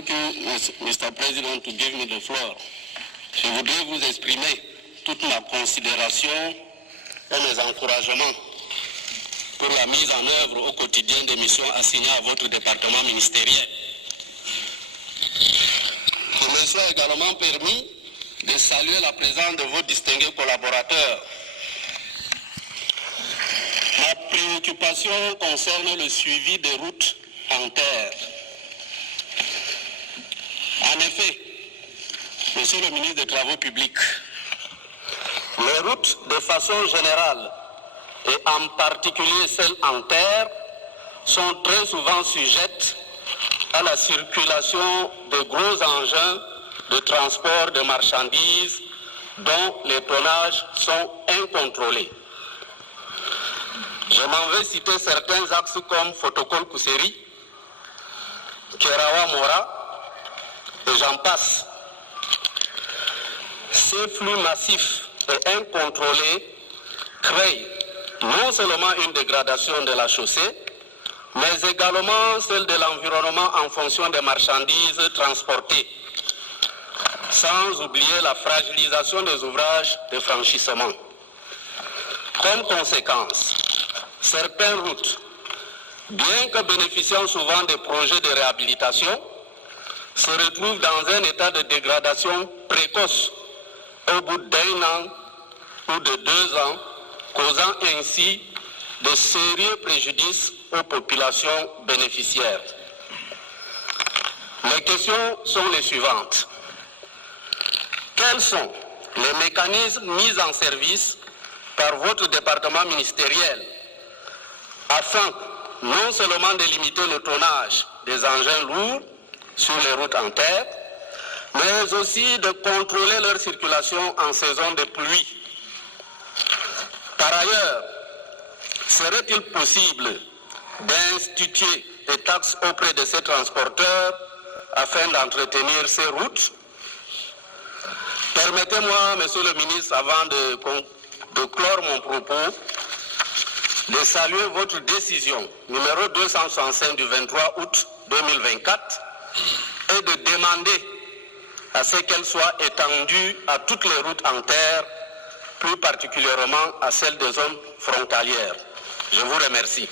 Thank you, Mr. President, to give me the floor. Je voudrais vous exprimer toute ma considération et mes encouragements pour la mise en œuvre au quotidien des missions assignées à votre département ministériel. Il me soit également permis de saluer la présence de vos distingués collaborateurs. Ma préoccupation concerne le suivi des routes en terre. En effet, Monsieur le ministre des Travaux publics, les routes de façon générale et en particulier celles en terre sont très souvent sujettes à la circulation de gros engins de transport de marchandises dont les tonnages sont incontrôlés. Je m'en vais citer certains axes comme Fotokol Kuseri, Kerawa Mora, et j'en passe. Ces flux massifs et incontrôlés créent non seulement une dégradation de la chaussée, mais également celle de l'environnement en fonction des marchandises transportées, sans oublier la fragilisation des ouvrages de franchissement. Comme conséquence, certaines routes, bien que bénéficiant souvent des projets de réhabilitation, se retrouvent dans un état de dégradation précoce au bout d'1 an ou de 2 ans, causant ainsi de sérieux préjudices aux populations bénéficiaires. Les questions sont les suivantes. Quels sont les mécanismes mis en service par votre département ministériel afin non seulement de limiter le tonnage des engins lourds sur les routes en terre, mais aussi de contrôler leur circulation en saison de pluie? Par ailleurs, serait-il possible d'instituer des taxes auprès de ces transporteurs afin d'entretenir ces routes? Permettez-moi, Monsieur le ministre, avant de clore mon propos, de saluer votre décision numéro 265 du 23 août 2024 et de demander à ce qu'elle soit étendue à toutes les routes en terre, plus particulièrement à celles des zones frontalières. Je vous remercie.